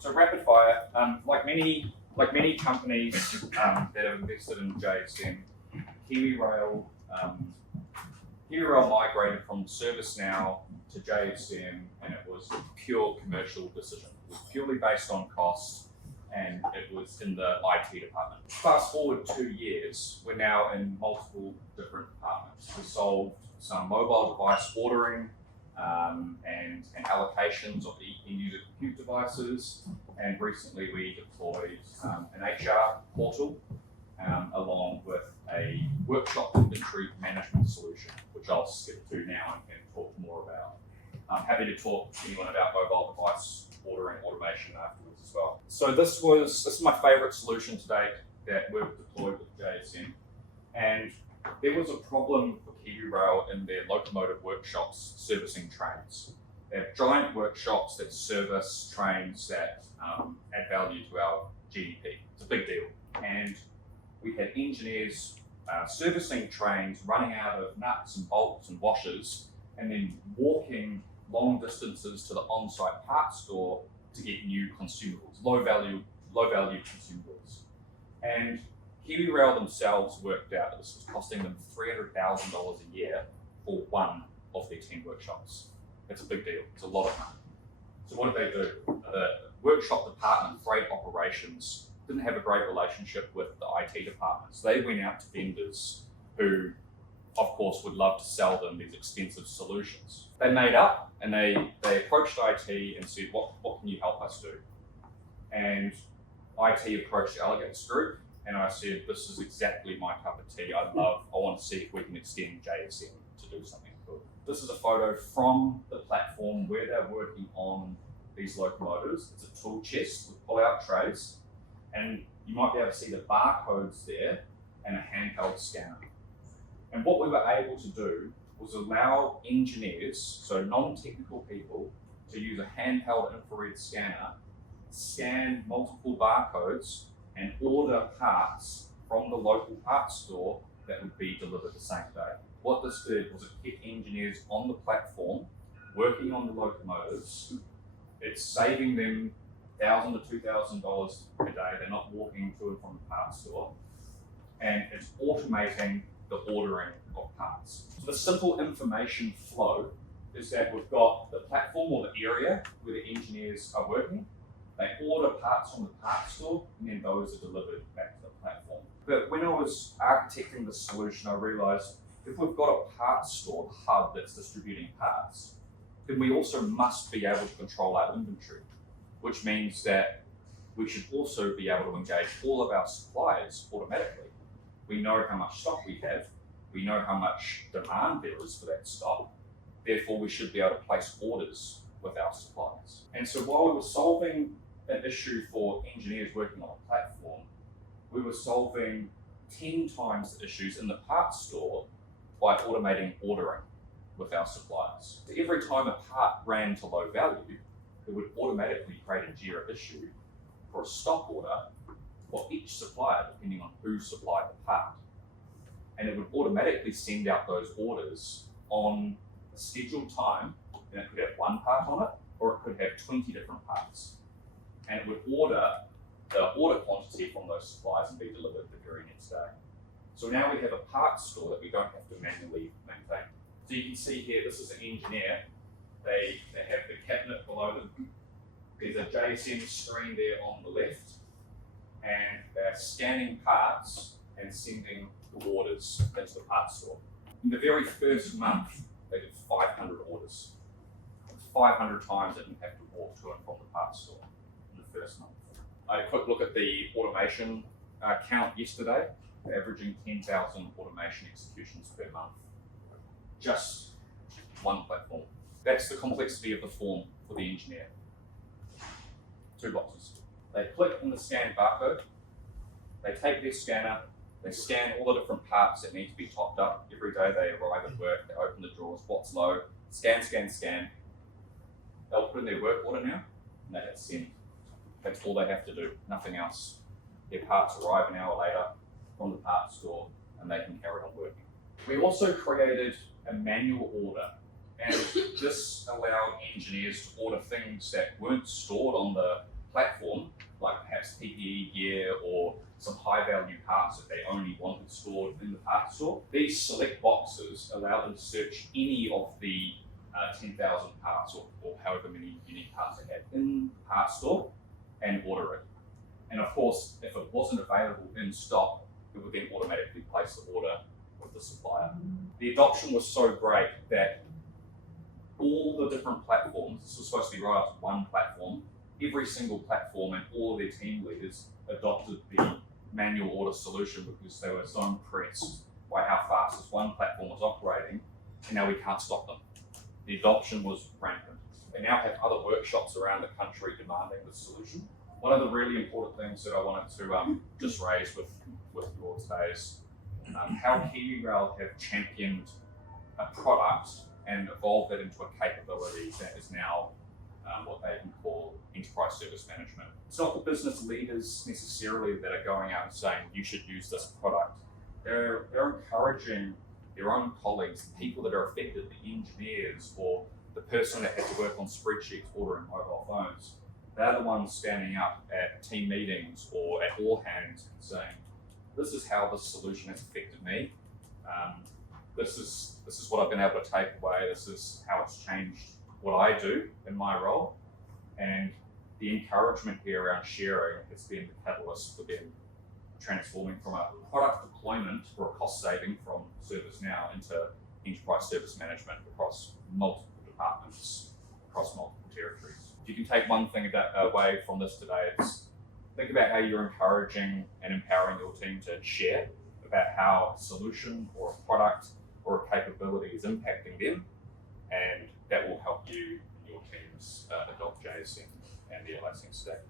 So rapid fire, like many companies that have invested in JSM, KiwiRail migrated from ServiceNow to JSM, and it was a pure commercial decision. It was purely based on cost, and it was in the IT department. Fast forward 2 years, we're now in multiple different departments. We solved some mobile device ordering and allocations of the end-user compute devices, and recently we deployed an HR portal along with a workshop inventory management solution, which I'll skip to now and can talk more about. I'm happy to talk to anyone about mobile device ordering automation afterwards as well. So this is my favorite solution to date that we've deployed with JSM, and there was a problem for KiwiRail in their locomotive workshops servicing trains. They have giant workshops that service trains that add value to our GDP. It's a big deal. And we had engineers servicing trains, running out of nuts and bolts and washers, and then walking long distances to the on-site parts store to get new consumables, low value consumables. And KiwiRail themselves worked out that this was costing them $300,000 a year for one of their 10 workshops. It's a big deal. It's a lot of money. So what did they do? The workshop department, freight operations, didn't have a great relationship with the IT departments. They went out to vendors who, of course, would love to sell them these expensive solutions. They made up and they approached IT and said, what can you help us do? And IT approached Elegance Group, and I said, this is exactly my cup of tea. I want to see if we can extend JSM to do something cool. This is a photo from the platform where they're working on these locomotives. It's a tool chest with pull-out trays, and you might be able to see the barcodes there and a handheld scanner. And what we were able to do was allow engineers, so non-technical people, to use a handheld infrared scanner, scan multiple barcodes, and order parts from the local parts store that would be delivered the same day. What this did was it kept engineers on the platform working on the locomotives. It's saving them $1,000 to $2,000 per day. They're not walking to and from the parts store, and it's automating the ordering of parts. So the simple information flow is that we've got the platform or the area where the engineers are working. They order parts from the parts store, and then those are delivered back to the platform. But when I was architecting the solution, I realized if we've got a parts store, the hub that's distributing parts, then we also must be able to control our inventory, which means that we should also be able to engage all of our suppliers automatically. We know how much stock we have, we know how much demand there is for that stock, therefore we should be able to place orders with our suppliers. And so while we were solving an issue for engineers working on a platform, we were solving 10 times the issues in the parts store by automating ordering with our suppliers. So every time a part ran to low value, it would automatically create a JIRA issue for a stock order for each supplier, depending on who supplied the part. And it would automatically send out those orders on a scheduled time, and it could have one part on it, or it could have 20 different parts. And it would order the order quantity from those suppliers and be delivered the very next day. So now we have a parts store that we don't have to manually maintain. So you can see here, this is an engineer. They have the cabinet below them. There's a JSM screen there on the left, and they're scanning parts and sending the orders into the parts store. In the very first month, they did 500 orders. 500 times they didn't have to walk to and from the parts store in the first month. I had a quick look at the automation count yesterday. They're averaging 10,000 automation executions per month. Just one platform. That's the complexity of the form for the engineer. 2 boxes. They click on the scan barcode, they take their scanner, they scan all the different parts that need to be topped up. Every day they arrive at work, they open the drawers, what's low, scan, scan, scan. They'll put in their work order now, and they hit send. That's all they have to do, nothing else. Their parts arrive an hour later from the parts store, and they can carry on working. We also created a manual order, and this allowed engineers to order things that weren't stored on the platform, like perhaps PPE gear or some high value parts that they only wanted stored in the parts store. These select boxes allow them to search any of the 10,000 parts or however many unique parts they had in the parts store and order it. And of course, if it wasn't available in stock, it would then automatically place the order with the supplier. The adoption was so great that all the different platforms, this was supposed to be right up to one platform, every single platform and all of their team leaders adopted the manual order solution because they were so impressed by how fast this one platform was operating, and now we can't stop them. The adoption was rampant. They now have other workshops around the country demanding this solution. One of the really important things that I wanted to just raise with you all today is how KiwiRail have championed a product and evolved it into a capability that is now what they can call enterprise service management. It's not the business leaders necessarily that are going out and saying you should use this product. They're encouraging their own colleagues, the people that are affected, the engineers or the person that has to work on spreadsheets ordering mobile phones. They're the ones standing up at team meetings or at all hands and saying, this is how this solution has affected me. This is what I've been able to take away. This is how it's changed what I do in my role. And the encouragement here around sharing has been the catalyst for them transforming from a product deployment or a cost saving from ServiceNow into enterprise service management across multiple departments, across multiple territories. If you can take one thing away from this today, it's think about how you're encouraging and empowering your team to share about how a solution or a product or a capability is impacting them, and that will help you and your teams adopt JSM and the Elegance stack.